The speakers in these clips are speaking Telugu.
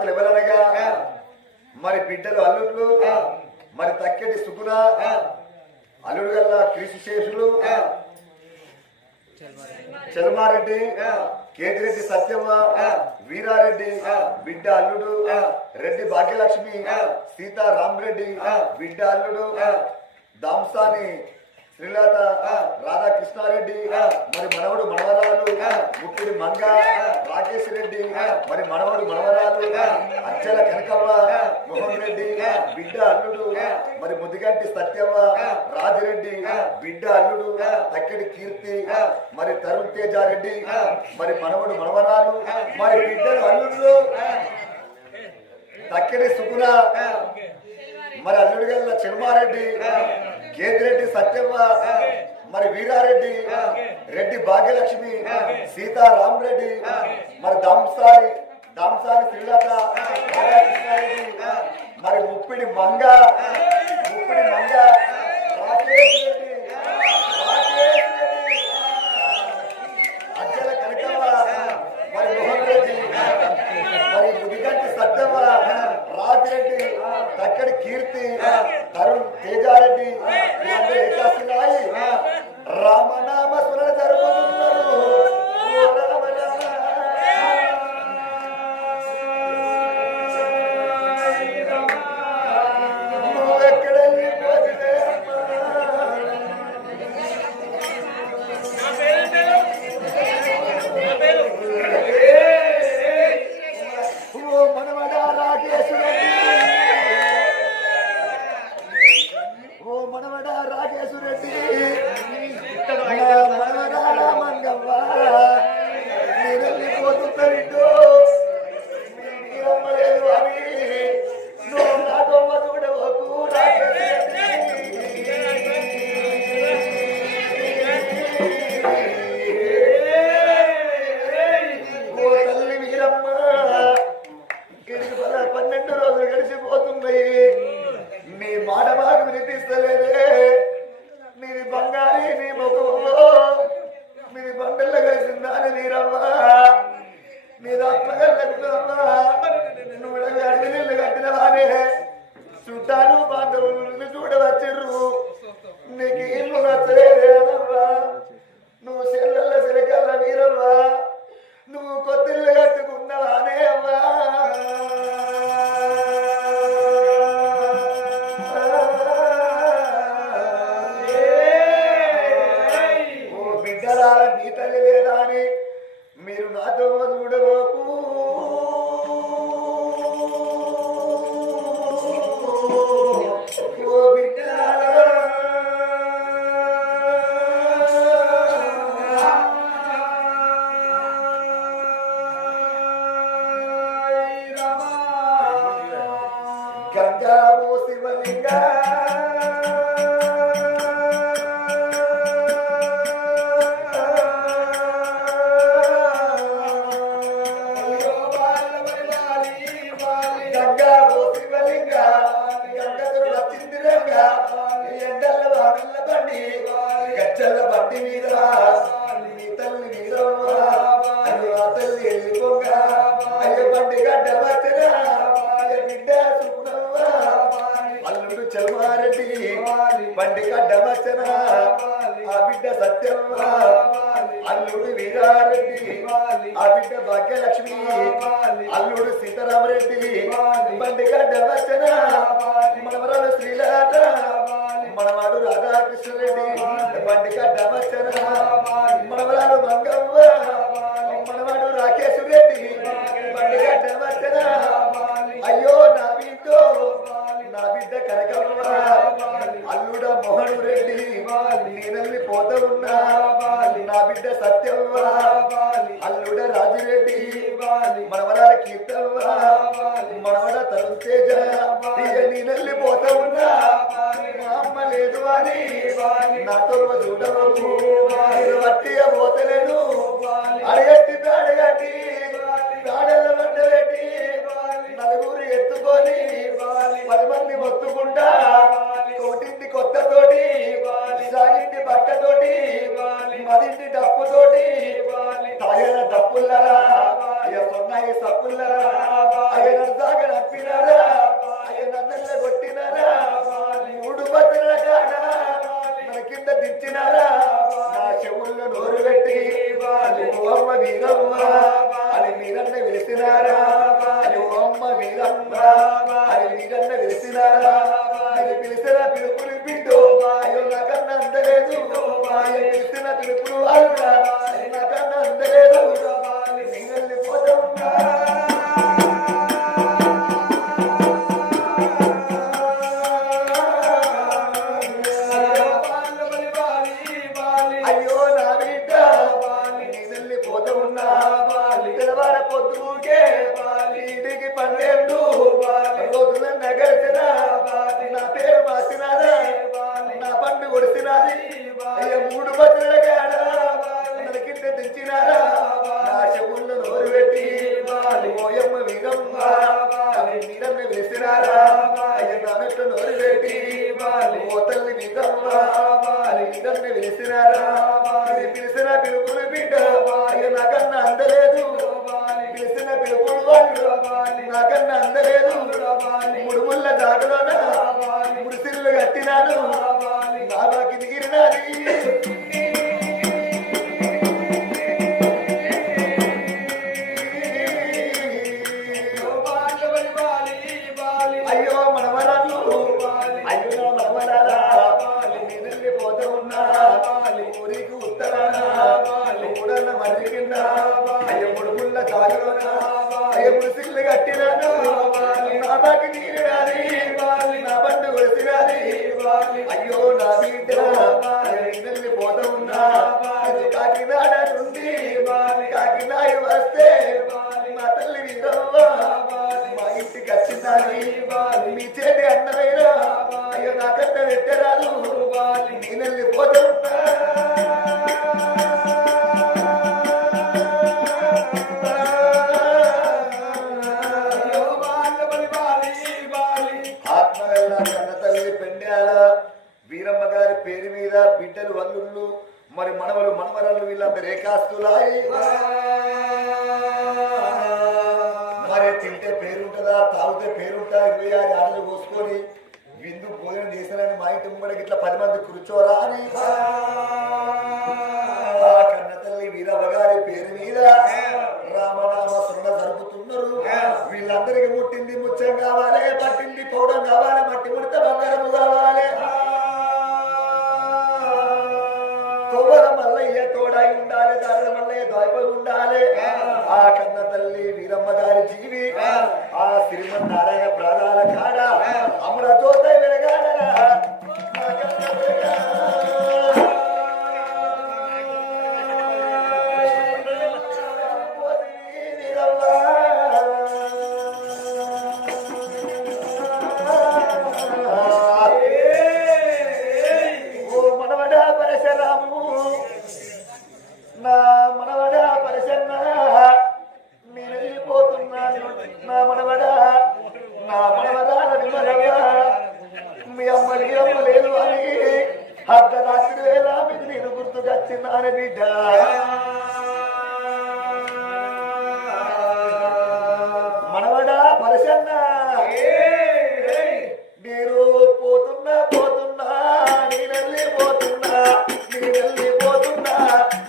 దాతలు ఎవరనగా? మరి బిడ్డలు అల్లుళ్ళు మరి తక్కెటి సుగుణ అల్లుడు గల్ల కృషిశేషులు చలమారెడ్డి కేతిరెడ్డి సత్యమ్మ వీరారెడ్డి బిడ్డ అల్లుడు రెడ్డి భాగ్యలక్ష్మి సీతా రామరెడ్డి బిడ్డ అల్లుడు దాంసాని శ్రీలత రాధాకృష్ణారెడ్డి మరి మనవడు మనవరాలు ముప్పిడి మంగ రాకేష్ రెడ్డి మరి మనవడు మనవరాలు అచ్చల కనకవ్వ మోహన్ రెడ్డి బిడ్డ అల్లుడు మరి ముదిగంటి సత్యవ్వ రాజిరెడ్డి బిడ్డ అల్లుడు తక్కెడి కీర్తి మరి తరుణ్ తేజారెడ్డి మరి మనవడు మనవరాలు మరి బిడ్డలు అల్లుడు తక్కెడి సుగుణ మరి అల్లుడు గల్ల చిరుమారెడ్డి కేతిరెడ్డి సత్యమ్మ మరి వీరారెడ్డి రెడ్డి భాగ్యలక్ష్మి సీతారాం రెడ్డి మరి దాంసారి దాంసారి శ్రీలత రాధాకృష్ణారెడ్డి మరి ముప్పిడి మంగ ముప్పిడి మంగ రాకేష్ రెడ్డి చల్మారెడ్డి బండి గడ్డ వచ్చిన బిడ్డ సత్యమ్మ. అల్లుడు వీరారెడ్డి. ఆ బిడ్డ భాగ్యలక్ష్మి. అల్లుడు సీతారామరెడ్డి. బండి గడ్డ వచ్చిన మనవరాలు శ్రీలత. మనవాడు రాధాకృష్ణరెడ్డి. బండి గడ్డ వచ్చిన మనవరాలు మంగవ్వ మనవాడు రాకేశ్ రెడ్డి బండి గడ్డ వచ్చిన అయ్యో నా బిడ్డ. నా బిడ్డ కనకమ్మ. మనవరాల కీర్తవ్వ మనవడ తరుణ్ తేజ. నేనల్లి పోత ఉన్నా. అమ్మ లేదు అని నాతో చూడవచ్చు పిలిచిన పిలుపులు బిడ్డ నాకన్నా అందలేదు పిలిచిన పిలుపులు వాళ్ళు నాకన్నా అందలేదు మూడు ముళ్ళ దాటలోనా ముడిసిల్లు కట్టినాను బాబాకి దిగిరినాది. ముసిక్లు కట్టినాను నాకు నీళ్ళు రాని నా బండు కొడిసిరాని అయ్యో నా మరి తింటే పేరుంటుందా తాగితే పేరుంటా ఇరవై ఆరు ఆటలు కోసుకొని విందు భోజనం చేశానని మా ఇంటి ముంగడ ఇట్లా పది మంది కూర్చోరా అని. కన్న తల్లి వీరవగారి పేరు మీద రామనామ శరణ జరుపుతున్నారు. వీళ్ళందరికీ ముట్టింది ముచ్చం కావాలి పట్టింది పౌడం కావాలి మట్టి ముడత మలిగిరమ్మ లేదు అని. అర్ధరాత్రి వేళ మీకు నేను గుర్తుకొచ్చిందాని బిడ్డ. మనవడా పరసన్న నేను పోతున్నా పోతున్నా నేనల్లి పోతున్నా నేనల్లి పోతున్నా.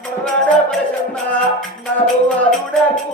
మనవాడా పరసన్న నా అదుడకు